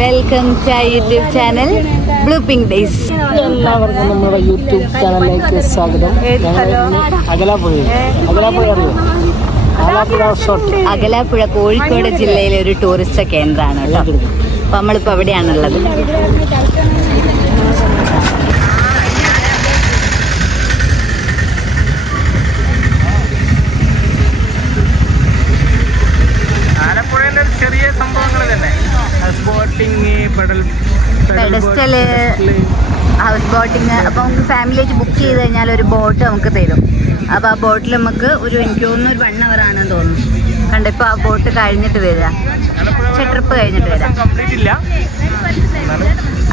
Welcome to YouTube channel blue pink days എല്ലാവർക്കും നമ്മുടെ YouTube ചാനലിലേക്ക് സ്വാഗതം. ഞങ്ങൾ ഇന്ന് അകലാപ്പുഴ അകലാപ്പുഴ അറിയോ? അകലാപ്പുഴ കോഴിക്കോട് ജില്ലയിലെ ഒരു ടൂറിസ്റ്റ് കേന്ദ്രമാണ് കേട്ടോ. അപ്പം നമ്മളിപ്പോൾ അവിടെയാണുള്ളത്. ബോട്ടിങ് പെഡസ്റ്റൽ ഹൗസ് ബോട്ടിങ് അപ്പോൾ നമുക്ക് ഫാമിലിയായിട്ട് ബുക്ക് ചെയ്ത് കഴിഞ്ഞാൽ ഒരു ബോട്ട് നമുക്ക് തരും. അപ്പോൾ ആ ബോട്ടിൽ നമുക്ക് ഒരു എനിക്ക് തോന്നുന്നു ഒരു വൺ അവർ ആണെന്ന് തോന്നുന്നു. കണ്ടിപ്പോൾ ആ ബോട്ട് കഴിഞ്ഞിട്ട് വരിക. പക്ഷേ ട്രിപ്പ് കഴിഞ്ഞിട്ട് വരാം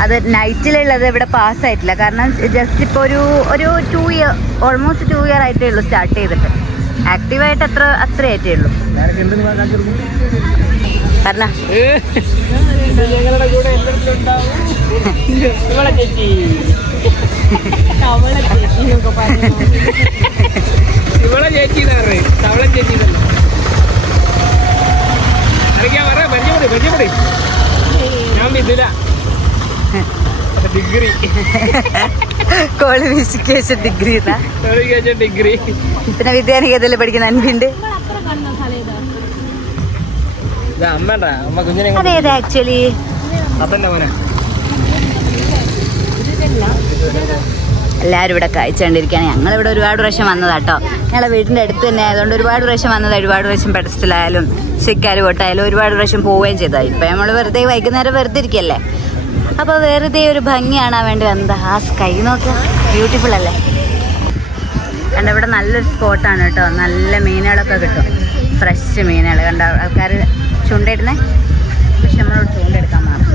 അത് നൈറ്റിലുള്ളത് ഇവിടെ പാസ് ആയിട്ടില്ല. കാരണം ജസ്റ്റ് ഇപ്പോൾ ഒരു ഒരു two year almost two year ആയിട്ടേ ഉള്ളൂ സ്റ്റാർട്ട് ചെയ്തിട്ട്. ആക്റ്റീവായിട്ട് അത്ര അത്രയായിട്ടേ ഉള്ളൂ. ഞാനൊക്കെ എന്തെന്ന് കാണിച്ചു കാരണം ഞങ്ങളുടെ കൂടെ എല്ലായിടത്തും ഉണ്ടാവും ഇവളെ ചേച്ചി ഇവളെ ചേച്ചി തവള ചേച്ചി ഇറങ്ങിയാ പറ പരിചയപ്പെടി പരിചയപ്പെടി ഞാൻ ഇതില ഡിഗ്രി. ക്വാളിഫിക്കേഷൻ ഡിഗ്രി ഡിഗ്രി പിന്നെ വിദ്യാനികേതല്ലേ പഠിക്കുന്ന അൻപിണ്ട് അതെ അതേത് ആക്ച്വലി എല്ലാവരും ഇവിടെ കഴിച്ചുകൊണ്ടിരിക്കുകയാണ് ഞങ്ങളിവിടെ ഒരുപാട് പ്രാവശ്യം വന്നതാട്ടോ ഞങ്ങളുടെ വീടിന്റെ അടുത്ത് തന്നെ ആയതുകൊണ്ട് ഒരുപാട് പ്രാവശ്യം വന്നത് ഒരുപാട് പ്രാവശ്യം പെടസ്റ്റിലായാലും ശിക്കാൽ പോട്ടായാലും ഒരുപാട് പ്രാവശ്യം പോവുകയും ചെയ്താൽ ഇപ്പം നമ്മൾ വെറുതെ വൈകുന്നേരം വെറുതെ ഇരിക്കല്ലേ? അപ്പോൾ വെറുതെ ഒരു ഭംഗിയാണ് വേണ്ടി വന്നത്. ആ സ്കൈ നോക്കുക ബ്യൂട്ടിഫുൾ അല്ലേ? കണ്ട ഇവിടെ നല്ലൊരു സ്പോട്ടാണ് കേട്ടോ നല്ല മീനുകളൊക്കെ കിട്ടും. ഫ്രഷ് മീനുകൾ കണ്ട ആൾക്കാർ ചൂണ്ടയിടുന്നേ പക്ഷെ നമ്മൾ ചൂണ്ടെടുക്കാൻ മാറും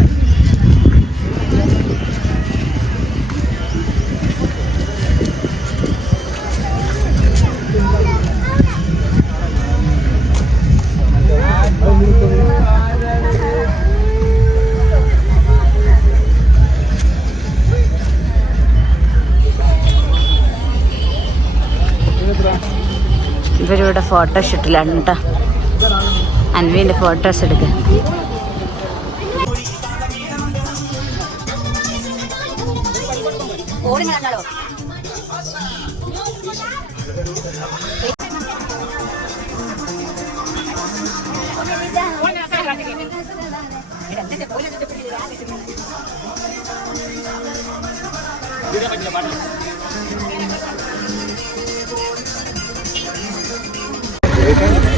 ഇവരിവിടെ ഫോട്ടോഷൂട്ടിലാണ് കേട്ടോ അൻവീന്റെ ഫോട്ടോസ് എടുക്കുക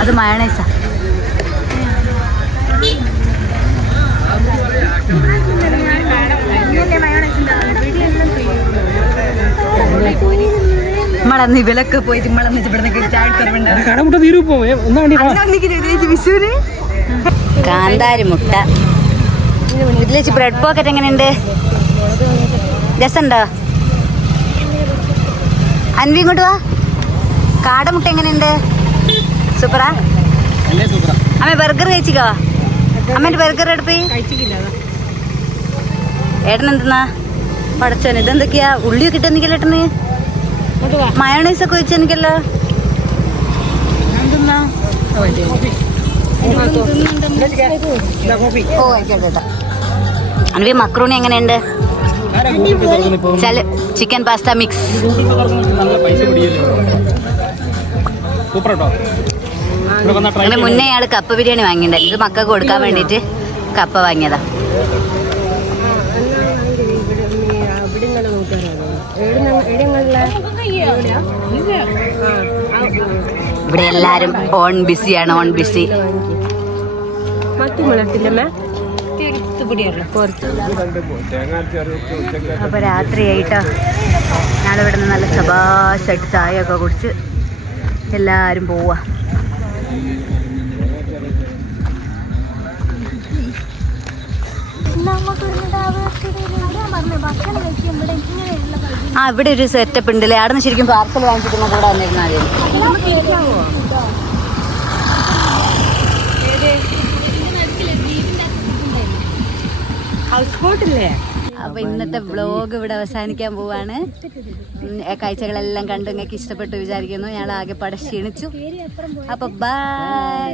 അത് മയണൈസാ നമ്മളന്ന് ഇവലൊക്കെ പോയിട്ട് നമ്മളന്ന് ഇവിടെ ചായ കടമുട്ട തീരു പോവേ. ഒന്നാ വേണ്ടി വിഷുവിന്. കാന്താരി മുട്ട. ഇതിൽ ബ്രെഡ് പോക്കറ്റ് എങ്ങനെയുണ്ട്? രസമുണ്ടോ? അൻവി ഇങ്ങോട്ട് വാ. കാടമുട്ട എങ്ങനെയുണ്ട്? സൂപ്പറാ. അമ്മ ബർഗർ കഴിച്ചിക്കോ? അമ്മേന്റെ ബർഗർ എടുപ്പേ. ഏട്ടൻ എന്തെന്നാ? പടച്ചോൻ ഇതെന്തൊക്കെയാ? ഉള്ളിയൊക്കെ കിട്ടുന്നിക്കല്ലോ ഏട്ടന്? മയോണൈസ് ഒക്കെ ഓ കേട്ടോ അൻവി മക്രൂണി എങ്ങനെയുണ്ട്? ചില ചിക്കൻ പാസ്ത മിക്സ്. സൂപ്പർ കേട്ടോ. അങ്ങനെ മുന്നേ അയാൾ കപ്പ ബിരിയാണി വാങ്ങിയിട്ടുണ്ടായിരുന്നു ഇത് മക്കൾക്ക് കൊടുക്കാൻ വേണ്ടിയിട്ട് കപ്പ വാങ്ങിയതാ. ഇവിടെ എല്ലാരും ഓൺ ബിസിയാണ് ഓൺ ബിസി അപ്പൊ രാത്രിയായിട്ടോ ഞങ്ങളിവിടെ നിന്ന് നല്ല ശബാശായിട്ട് ചായ ഒക്കെ കുടിച്ച് എല്ലാരും പോവാ. ആ ഇവിടെ ഒരു സെറ്റപ്പ് ഉണ്ടല്ലേ അവിടെ നിന്ന് ശരിക്കും പാർസൽ വാങ്ങിച്ചിട്ട് കൂടെ വന്നിരുന്നാൽ ഹൗസ് ബോട്ടില്ലേ അപ്പൊ ഇന്നത്തെ വ്ലോഗ് ഇവിടെ അവസാനിക്കാൻ പോവാണ്. കാഴ്ചകളെല്ലാം കണ്ടു നിങ്ങൾക്ക് ഇഷ്ടപ്പെട്ടു വിചാരിക്കുന്നു. ഞങ്ങൾ ആകെ പട ക്ഷീണിച്ചു അപ്പൊ ബൈ